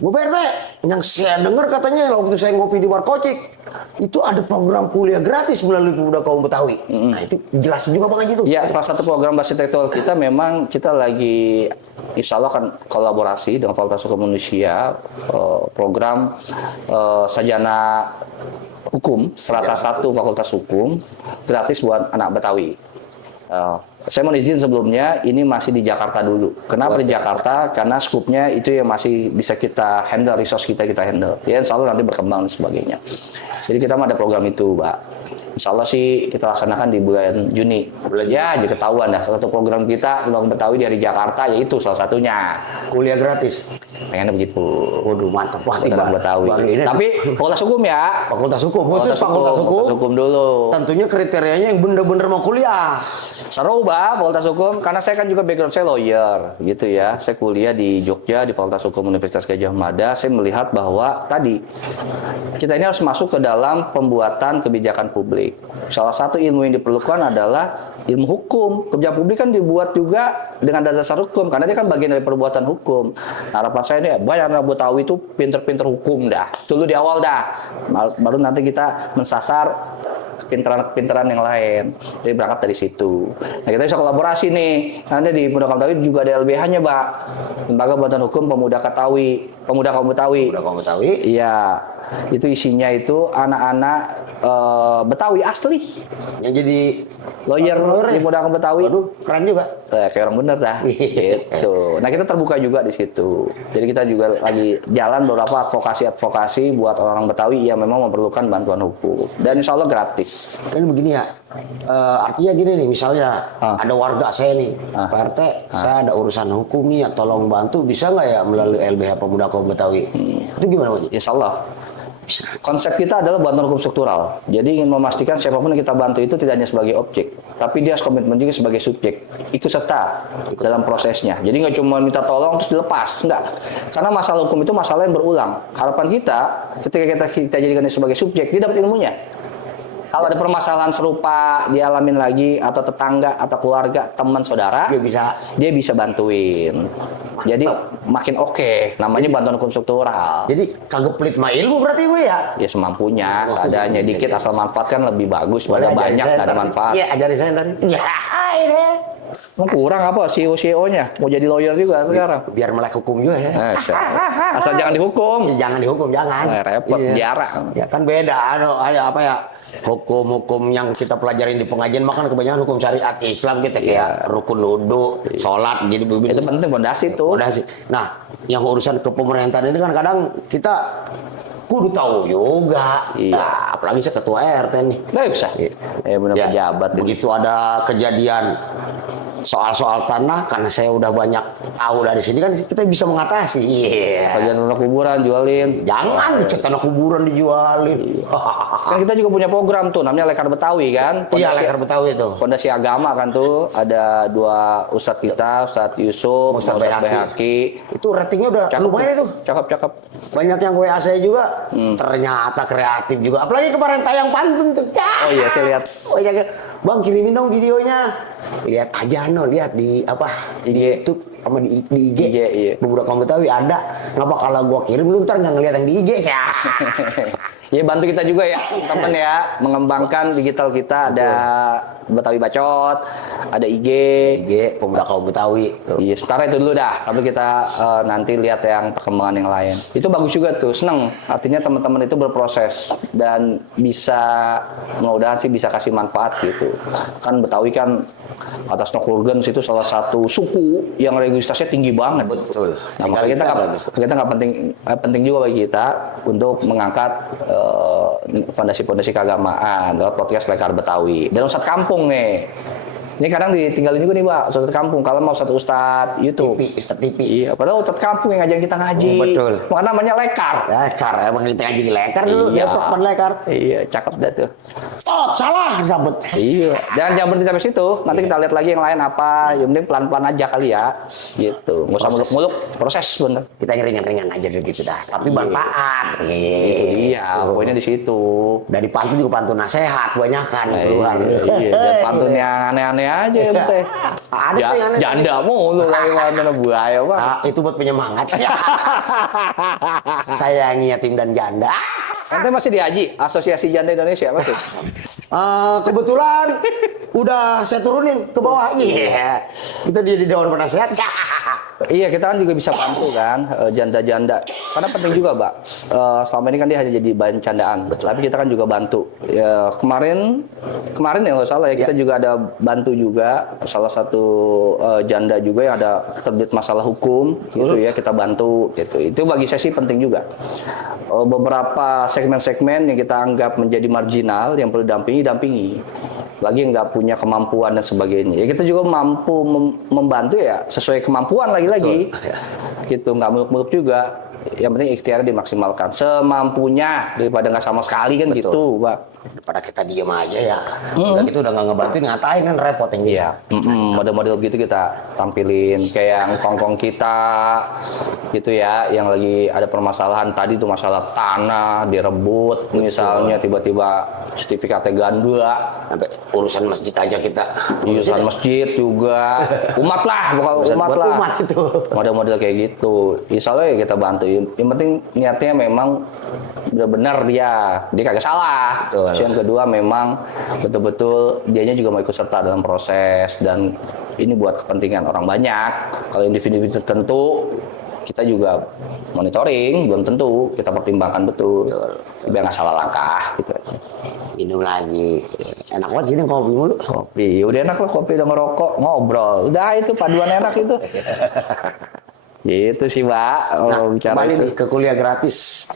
Bapak RT yang saya dengar katanya waktu saya ngopi di Warkocik itu ada program kuliah gratis melalui Pemuda Kaum Betawi. Nah itu jelasin juga Bang Haji tuh. Ya, salah satu program bahasa intelektual kita memang kita lagi insya Allah akan kolaborasi dengan Fakultas Hukum Indonesia, program sarjana hukum strata 1 Fakultas Hukum gratis buat anak Betawi. Saya mau izin sebelumnya ini masih di Jakarta dulu. Kenapa di Jakarta? Karena skupnya itu yang masih bisa kita handle, resource kita handle. Ya insya Allah nanti berkembang dan sebagainya. Jadi kita ada program itu, Pak. Insya Allah sih kita laksanakan di bulan Juni. Ya, jadi ketahuan dah. Salah satu program kita Peluang Betawi dari Jakarta yaitu salah satunya. Kuliah gratis. Pengennya begitu. Waduh mantap wah Peluang Betawi. baru ini. Tapi Fakultas Hukum ya. Fakultas Hukum, khusus Fakultas Hukum dulu. Tentunya kriterianya yang bener-bener mau kuliah. Seru, Pak, Fakultas Hukum. Karena saya kan juga background saya lawyer, gitu ya. Saya kuliah di Jogja, di Fakultas Hukum Universitas Gadjah Mada. Saya melihat bahwa tadi, kita ini harus masuk ke dalam pembuatan kebijakan publik. Salah satu ilmu yang diperlukan adalah ilmu hukum. Kebijakan publik kan dibuat juga dengan dasar hukum, karena dia kan bagian dari perbuatan hukum. Nah, harapan saya ini, banyak anak Betawi itu pinter-pinter hukum dah. Dulu di awal dah. Baru nanti kita mensasar kepintaran-kepintaran yang lain. Jadi berangkat dari situ. Nah, kita bisa kolaborasi nih. Nanti di Pemuda Kaum Betawi juga ada LBH-nya, Pak. Lembaga Bantuan Hukum Pemuda Kaum Betawi. Pemuda Kaum Betawi. Iya. Itu isinya itu anak-anak Betawi asli. Yang jadi Lawyer di Pemuda Kaum Betawi. Waduh, keren juga. Kayak orang bener dah. Gitu. Nah, kita terbuka juga di situ. Jadi kita juga lagi jalan beberapa advokasi buat orang Betawi yang memang memerlukan bantuan hukum. Dan insya Allah gratis. Kan begini ya, artinya gini nih, misalnya ada warga saya nih, Pak RT, saya ada urusan hukum nih, tolong bantu, bisa nggak ya melalui LBH Pemuda Kaum Betawi? Itu gimana Pak? Insya Allah. Konsep kita adalah bantuan hukum struktural. Jadi ingin memastikan siapapun yang kita bantu itu tidak hanya sebagai objek, tapi dia komitmen juga sebagai subjek, ikut serta dalam prosesnya. Jadi nggak cuma minta tolong terus dilepas, enggak. Karena masalah hukum itu masalah yang berulang. Harapan kita ketika kita jadikan dia sebagai subjek, dia dapat ilmunya. Kalau ada permasalahan serupa dialamin lagi atau tetangga atau keluarga, teman, saudara, dia bisa bantuin. Jadi makin oke. Namanya bantuan hukum struktural. Jadi kagak pelit mah ilmu berarti Bu ya? Ya semampunya, seadanya dikit asal manfaatkan lebih bagus pada banyak nggak ada manfaat. Iya, ajarin saya tadi. Ya, ini. Mau kurang apa CEO-nya? Mau jadi lawyer juga sekarang. Biar melek hukum juga ya. Asal jangan dihukum. Ya, jangan dihukum, jangan. Repot, penjara. Ya kan beda, ada apa ya? Hukum-hukum yang kita pelajarin di pengajian makan kebanyakan hukum syariat Islam kita kayak rukun wudu, sholat, jadi itu penting pondasi tuh. Pondasi. Nah, yang urusan kepemerintahan ini kan kadang kita kudu tahu juga. Nah, apalagi saya ketua RT nih. Nggak bisa. Benar pejabat. Begitu ada kejadian soal-soal tanah, karena saya udah banyak tahu dari sini kan kita bisa mengatasi. Kajian tanah kuburan jualin. Jangan tanah kuburan dijualin. Kan kita juga punya program tuh namanya Lekar Betawi kan. Iya, Lekar Betawi itu. Pondasi agama kan tuh ada 2 ustadz kita, Ustadz Yusuf, Ustadz Behaki. Itu ratingnya udah lumayan itu. Cakep. Banyak yang WA saya juga. Ternyata kreatif juga. Apalagi kemarin tayang pantun tuh. Oh iya, saya lihat. Oh iya, Bang kirimin dong videonya. Lihat aja lihat di apa? Di YouTube sama di IG. Iya. Bubur kamu Betawi ada. Ngapa kalau gua kirim lu ntar nggak ngeliat yang di IG sih. Ya bantu kita juga ya teman ya mengembangkan digital kita. Ada Betawi Bacot, ada IG Pemuda Kaum Betawi. Iya, setara itu dulu dah sampai kita nanti lihat yang perkembangan yang lain. Itu bagus juga tuh, seneng. Artinya teman-teman itu berproses dan bisa mudah-mudahan sih bisa kasih manfaat gitu. Kan Betawi kan atas Nokurgens itu salah satu suku yang religiusitasnya tinggi banget. Betul. Nah, makanya kita nggak penting juga bagi kita untuk mengangkat fondasi-fondasi keagamaan lewat podcast Lekar Betawi. Dan Ustadz Kampung nih. Ini kadang ditinggalin juga nih, Pak, Ustadz Kampung. Kalau mau Ustadz YouTube. Ustadz TV. Iya, padahal Ustadz Kampung yang ngajarin kita ngaji. Betul. Maka namanya Lekar. Lekar, emang kita ngaji di Lekar dulu. Iya. Depok Lekar. Iya, cakep dah tuh. Oh, salah disambut. Iya, jangan berhenti sampai situ. Nanti kita lihat lagi yang lain apa. Yang penting pelan-pelan aja kali ya. Gitu. Nggak usah muluk-muluk. Proses bener. Kita yang ringan-ringan aja dulu gitu dah. Tapi manfaat. Itu dia. Poinnya di situ. Dari pantun juga pantun nasihat banyakan keluar. Iya, dan pantun yang aneh-aneh aja ya teh. Ada tuh yang aneh. Janda mulu lagi mana buaya, Pak. Itu buat penyemangat. Sayangi yatim dan janda. Ente masih di Haji, Asosiasi Janda Indonesia masih? Kebetulan udah saya turunin ke bawah. Iya. Kita di Dewan Penasehat. Iya, kita kan juga bisa bantu kan janda-janda. Karena penting juga, Mbak. Selama ini kan dia hanya jadi bahan candaan. Tapi kita kan juga bantu. Ya, kemarin ya nggak salah ya, kita juga ada bantu juga salah satu janda juga yang ada terlibat masalah hukum gitu ya, kita bantu gitu. Itu bagi saya sih penting juga. Beberapa segmen-segmen yang kita anggap menjadi marginal yang perlu dampingi lagi nggak punya kemampuan dan sebagainya. Ya kita juga mampu membantu ya sesuai kemampuan lagi-lagi. Gitu, nggak muluk-muluk juga. Yang penting ikhtiar dimaksimalkan semampunya daripada nggak sama sekali kan. Betul. Gitu, Pak. Daripada kita diem aja ya. Udah gitu udah nggak ngebantuin, ngatain kan repot yang iya. Model-model begitu kita tampilin kayak yang kongkong kita gitu ya, yang lagi ada permasalahan tadi tuh masalah tanah direbut. Betul. Misalnya tiba-tiba sertifikatnya ganda. Sampai urusan masjid aja kita. Urusan masjid juga. Umat lah, bukan umat lah. Umat itu. Model-model kayak gitu. Insya Allah ya kita bantu. Yang penting niatnya memang benar-benar dia kagak salah. Betul. Yang kedua memang betul-betul dianya juga mau ikut serta dalam proses dan ini buat kepentingan orang banyak. Kalau individu tertentu kita juga monitoring, belum tentu kita pertimbangkan betul. Biar nggak salah langkah gitu. Minum lagi. Enak banget sini kopi mulu. Kopi, udah enak lah kopi, udah ngerokok, ngobrol. Udah itu paduan enak itu. Gitu sih, Pak. Kembali nih ke kuliah gratis.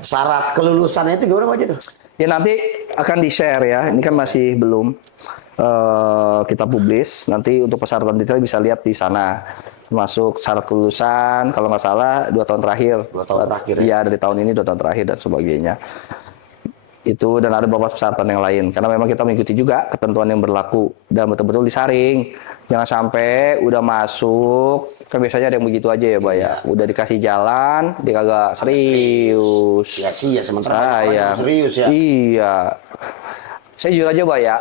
Syarat kelulusannya itu gimana aja tuh? Ya nanti akan di-share ya. Ini kan masih belum kita publish. Nanti untuk persyaratan detail bisa lihat di sana. termasuk syarat kelulusan kalau nggak salah 2 tahun terakhir. 2 tahun terakhir, ya? Iya, dari tahun ini 2 tahun terakhir dan sebagainya. Itu dan ada beberapa persyaratan yang lain karena memang kita mengikuti juga ketentuan yang berlaku dan betul-betul disaring. Jangan sampai udah masuk, kan biasanya ada yang begitu aja ya, Pak ya. Udah dikasih jalan, dia kagak serius. Sia-sia sementara banyak orang Saya yang serius ya. Iya. Saya jujur aja, Pak ya.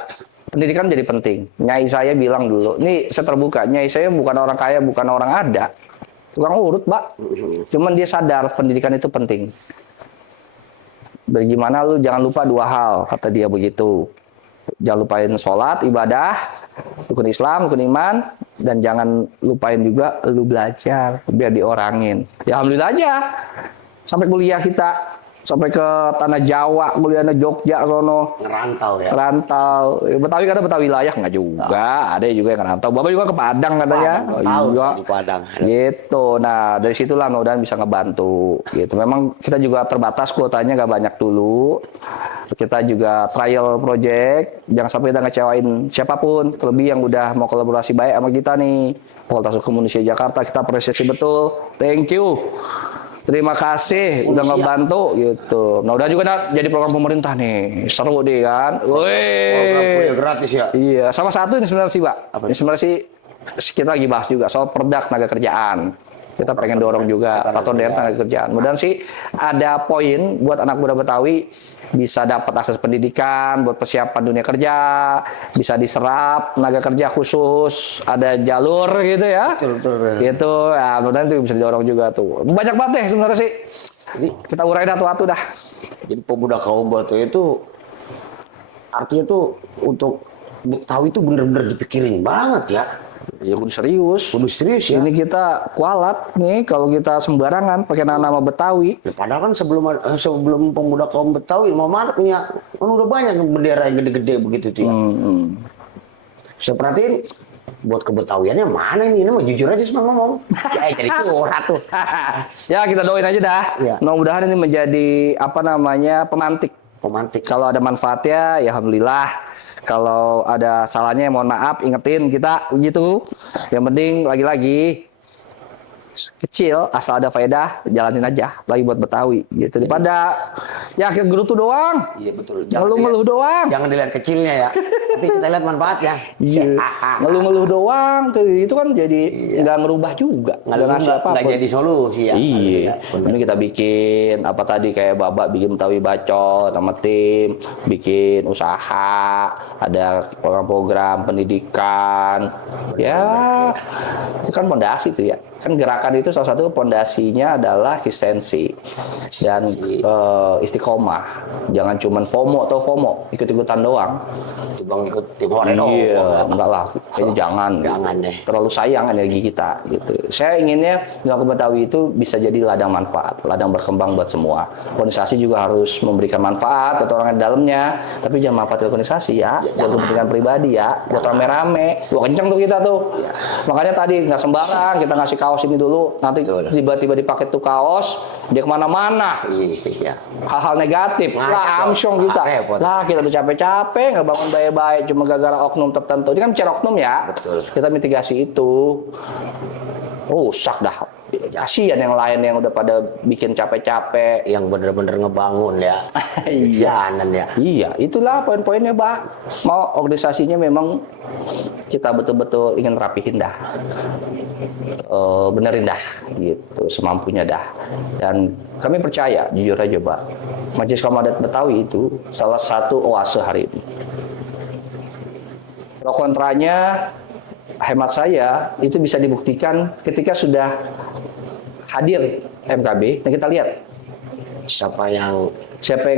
Pendidikan jadi penting. Nyai saya bilang dulu, nih saya terbuka, nyai saya bukan orang kaya, bukan orang ada. Tukang urut, Pak. Cuman dia sadar pendidikan itu penting. Bagaimana lu jangan lupa 2 hal, kata dia begitu. Jangan lupain sholat, ibadah, rukun Islam, rukun iman, dan jangan lupain juga lu belajar, biar diorangin. Ya alhamdulillah aja, sampai kuliah kita, sampai ke tanah Jawa, kuliahnya Jogja, sono. Ngerantau ya. Rantau, Betawi kata Betawi wilayah nggak juga, ada juga yang ngerantau. Bapak juga ke Padang katanya. Padang, tahu Iya. saya di Padang. Gitu. Nah dari situlah mudah-mudahan bisa ngebantu. Gitu. Memang kita juga terbatas kuotanya nggak banyak dulu. Kita juga trial project, jangan sampai kita ngecewain siapapun. Terlebih yang udah mau kolaborasi baik sama kita nih. Fakultas Hukum Indonesia Jakarta kita apresiasi betul. Thank you. Terima kasih udah ngebantu gitu. Nah udah juga jadi program pemerintah nih, seru deh kan. Program kuliah gratis ya. Iya, sama satu ini sebenarnya sih, Pak. Apa Ini sebenarnya sih kita lagi bahas juga soal perda tenaga kerjaan. Kita pengen dorong juga atau daerah tenaga kerjaan. Mudah-mudahan sih ada poin buat anak muda Betawi bisa dapat akses pendidikan buat persiapan dunia kerja, bisa diserap tenaga kerja khusus, ada jalur gitu ya. Betul. Gitu, ya mudah-mudahan itu bisa didorong juga tuh. Banyak banget deh sebenarnya sih. Jadi, Kita urai satu-satu dah. jadi pemuda kaum Betawi itu artinya tuh untuk Betawi itu bener-bener dipikirin banget ya. Ya kudu serius. Kudu serius ya. Ini kita kualat nih kalau kita sembarangan pakai nama Betawi. Ya, padahal kan sebelum pemuda kaum Betawi mau mana punya kan udah banyak bendera yang gede-gede begitu tuh ya. Saya perhatiin buat kebetawiannya mana ini mah jujur aja semua ngomong. Ya jadi curhat tuh. Ya kita doain aja dah. Ya. Mudah-mudahan ini menjadi pemantik. Pemantik. Kalau ada manfaatnya ya alhamdulillah. Kalau ada salahnya mohon maaf, ingetin kita gitu. Yang penting lagi-lagi kecil asal ada faedah jalanin aja lagi buat Betawi gitu daripada ya akhir gerutu doang. Iya betul. Ngeluh-ngeluh doang. Jangan dilihat kecilnya ya. Tapi kita lihat manfaatnya. Iya. Ngeluh-ngeluh doang itu kan jadi nggak ngerubah juga. Nggak jadi solusi ya. Iya. Ini kita bikin apa tadi kayak Babak bikin Betawi Bacot sama tim, bikin usaha, ada program-program pendidikan. Ya, itu kan pondasi tuh ya. Kan gerakan itu salah satu pondasinya adalah eksistensi dan istiqomah. Jangan cuman FOMO, ikut-ikutan doang. Bang ikut tim Horen. Iya, enggak lah, kayaknya jangan. Jangan deh. Terlalu sayang energi kita gitu. Saya inginnya Wilayah Betawi itu bisa jadi ladang manfaat, ladang berkembang buat semua. Organisasi juga harus memberikan manfaat buat orang yang di dalamnya, tapi jangan manfaat organisasi ya, jangan kepentingan pribadi ya, buat rame-rame. Wah kenceng tuh kita tuh. Makanya tadi nggak sembarang kita ngasih kaos ini dulu, nanti tiba-tiba dipakai tuh kaos, dia kemana-mana. Iya. Hal-hal negatif, lah amsyong kita. Lah kita udah capek-capek nggak bangun baik-baik cuma gara-gara oknum tertentu. Ini kan bicara oknum ya. Betul. Kita mitigasi itu. Rusak dah. Kasihan yang lain yang udah pada bikin capek-capek. Yang bener-bener ngebangun ya. Jalan ya. Iya, itulah poin-poinnya, Pak. Mau organisasinya memang kita betul-betul ingin rapihin dah. Benerin dah gitu, semampunya dah. Dan kami percaya, jujur aja, Pak. Majelis Kaum Adat Betawi itu salah satu oase hari ini. Pro kontranya hemat saya itu bisa dibuktikan ketika sudah hadir MKB dan kita lihat Siapa yang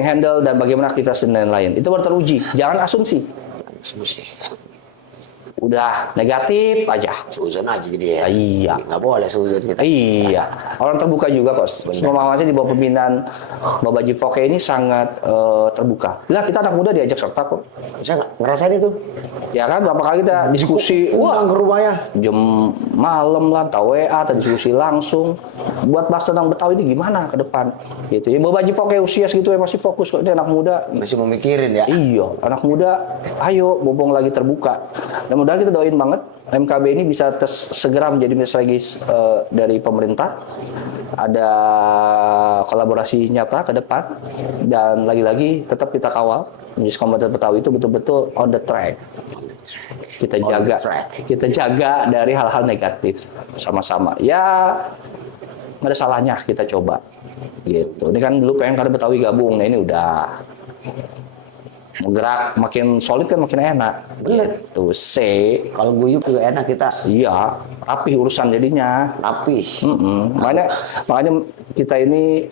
handle dan bagaimana aktivitas dan lain-lain. Itu baru teruji. Jangan asumsi. Udah negatif aja. suzon aja jadi ya. Iya. Nggak boleh suzon kita. Iya. Orang terbuka juga kok. Semua masih di bawah pembinaan Bapak Jifoke ini sangat terbuka. Lah kita anak muda diajak serta kok. Saya ngerasain itu. Ya kan, berapa kali kita diskusi, Undang ke rumahnya. jam malam lah, atau WA, atau diskusi langsung buat bahas tentang Betawi ini gimana ke depan gitu ya. Bapak Jifok kayak usia segitu ya masih fokus kok, ini anak muda. Masih memikirin ya. Iya, anak muda, ayo bobong lagi terbuka. Dan mudah kita doain banget MKB ini bisa segera menjadi strategis dari pemerintah. Ada kolaborasi nyata ke depan, dan lagi-lagi tetap kita kawal Musik Komunitas Betawi itu betul-betul on the track. Kita jaga dari hal-hal negatif sama-sama. Ya nggak ada salahnya kita coba gitu. Ini kan dulu pengen karena Betawi gabung, nah ini udah menggerak, makin solid kan makin enak. Bener. Tuh Kalau guyup juga enak kita. iya, rapi urusan jadinya. Rapi. Makanya kita ini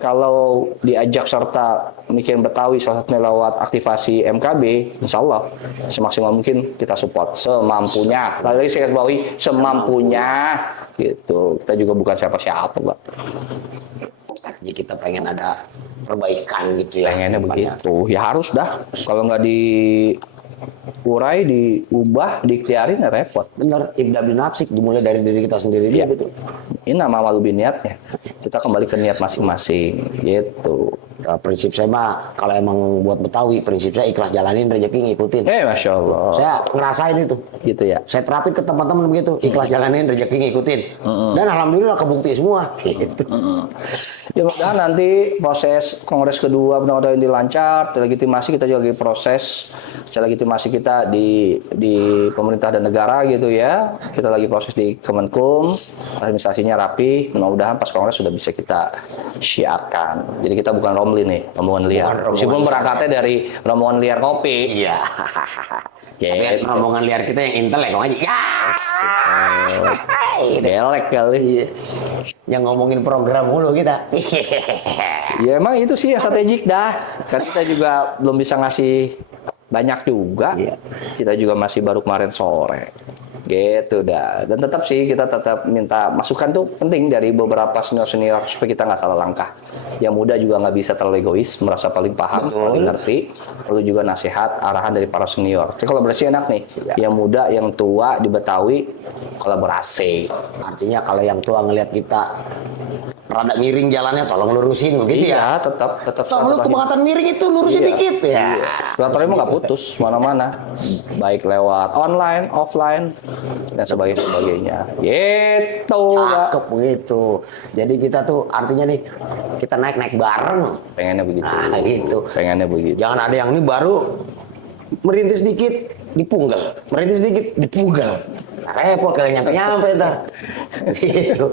kalau diajak serta bikin Betawi salah satunya lewat aktivasi MKB, insya Allah semaksimal mungkin kita support semampunya. Lagi saya garis bawahi semampunya gitu. Kita juga bukan siapa-siapa, Pak. Jadi kita pengen ada perbaikan gitu ya. Pengennya begitu. Ya harus dah. Kalau nggak diurai, diubah, diikhtiarin ya repot. Bener, ibda bin nafsik dimulai dari diri kita sendiri Iya. gitu. Ini nama malu niatnya. Kita kembali ke niat masing-masing gitu. Kalau prinsip saya mah, kalau emang buat Betawi, prinsip saya ikhlas jalanin, rezeki ngikutin. Masya Allah. Saya ngerasain itu. Gitu ya. Saya terapin ke teman-teman begitu, ikhlas jalanin, rezeki ngikutin. Dan alhamdulillah kebukti semua. Gitu. Ya mudah-mudahan nanti proses kongres kedua benar-benar ini lancar, legitimasi kita juga lagi proses legitimasi kita di pemerintah dan negara gitu ya. Kita lagi proses di Kemenkum, administrasinya rapi, mudah-mudahan pas kongres sudah bisa kita syiarkan. Jadi kita bukan romli nih, rombongan liar. Bukan rombongan Meskipun liar. berangkatnya dari rombongan liar kopi. Iya. Tapi Gitu. rombongan liar kita yang intel ya, Kong Haji. Ya. Delek kali. Iya. Yang ngomongin program mulu kita. Ya emang itu sih yang strategik dah. Kan kita juga belum bisa ngasih banyak juga. Iya. Kita juga masih baru kemarin sore. Gitu dah. Dan tetap sih kita tetap minta masukan tuh penting dari beberapa senior-senior supaya kita nggak salah langkah. Yang muda juga nggak bisa terlalu egois, merasa paling paham, paling ngerti. Perlu juga nasihat, arahan dari para senior. Jadi kolaborasi enak nih. Yang muda, yang tua di Betawi kolaborasi. Artinya kalau yang tua ngelihat kita rada miring jalannya, tolong lurusin begitu ya. Iya, tetap Kalau lu kebangetan miring itu lurusin Iya. dikit ya. Silaturahmi mah nggak putus mana-mana, baik lewat online, offline, dan sebagainya. Gitu, Pak. Cakep begitu. Jadi kita tuh artinya nih kita naik bareng. Pengennya begitu. Nah, gitu. Pengennya begitu. Jangan ada yang ini baru merintis dikit dipunggal, merintis dikit dipunggal. Nah, repot kalau nyampe ntar. Gitu.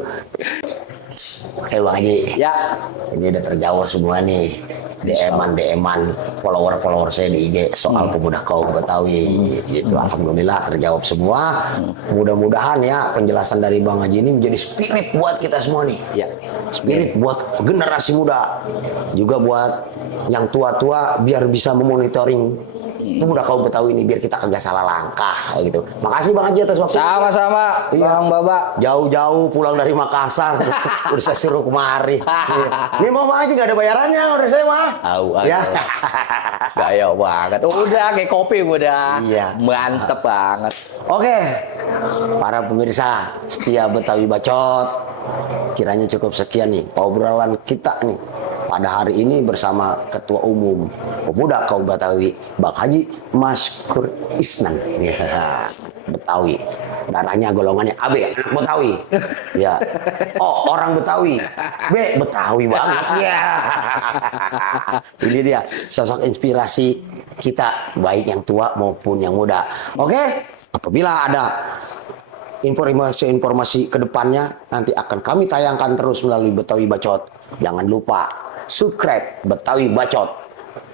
Oke Bang Haji. Ya, Ini udah terjawab semua nih. DM-an follower saya di IG soal pemuda kaum Betawi gitu. Alhamdulillah terjawab semua. Mudah-mudahan ya penjelasan dari Bang Haji ini menjadi spirit buat kita semua nih. ya. Spirit buat generasi muda. Juga buat yang tua-tua biar bisa memonitoring pemuda kaum Betawi ini biar kita kagak salah langkah kayak gitu. Makasih Bang Haji atas waktu. Sama-sama, Iya. Bang Baba. Jauh-jauh pulang dari Makassar udah saya suruh kemari. Ini mau Bang Haji nggak ada bayarannya udah saya mah. Ya. Gaya banget. Udah kayak kopi udah. Iya. Mantep banget. Oke, para pemirsa setia Betawi Bacot, kiranya cukup sekian nih obrolan kita nih pada hari ini bersama Ketua Umum Pemuda Kaum Betawi, Bang Haji Maskur Isnan. Ya, Betawi. Darahnya golongannya AB, anak Betawi. Ya. Oh, orang Betawi. B, Betawi banget. Ya. Ini dia sosok inspirasi kita, baik yang tua maupun yang muda. Oke, apabila ada informasi ke depannya nanti akan kami tayangkan terus melalui Betawi Bacot. Jangan lupa subscribe Betawi Bacot,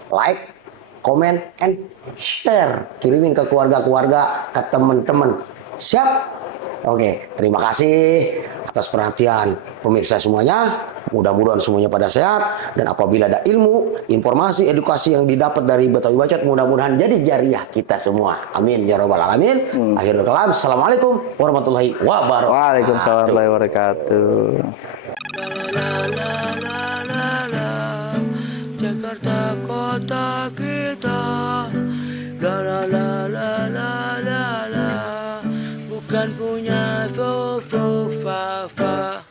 like, comment, and share. Kirimin ke keluarga-keluarga, ke teman-teman. Siap? Oke, terima kasih atas perhatian pemirsa semuanya. Mudah-mudahan semuanya pada sehat, dan apabila ada ilmu, informasi, edukasi yang didapat dari Betawi Bacot, mudah-mudahan jadi jariah kita semua. Amin ya rabbal alamin. Akhirul kalam. Assalamualaikum warahmatullahi wabarakatuh. Waalaikumsalam warahmatullahi wabarakatuh. La la la la la, Jakarta kota kita. La la la la la la la, bukan punya fo fo fa fa.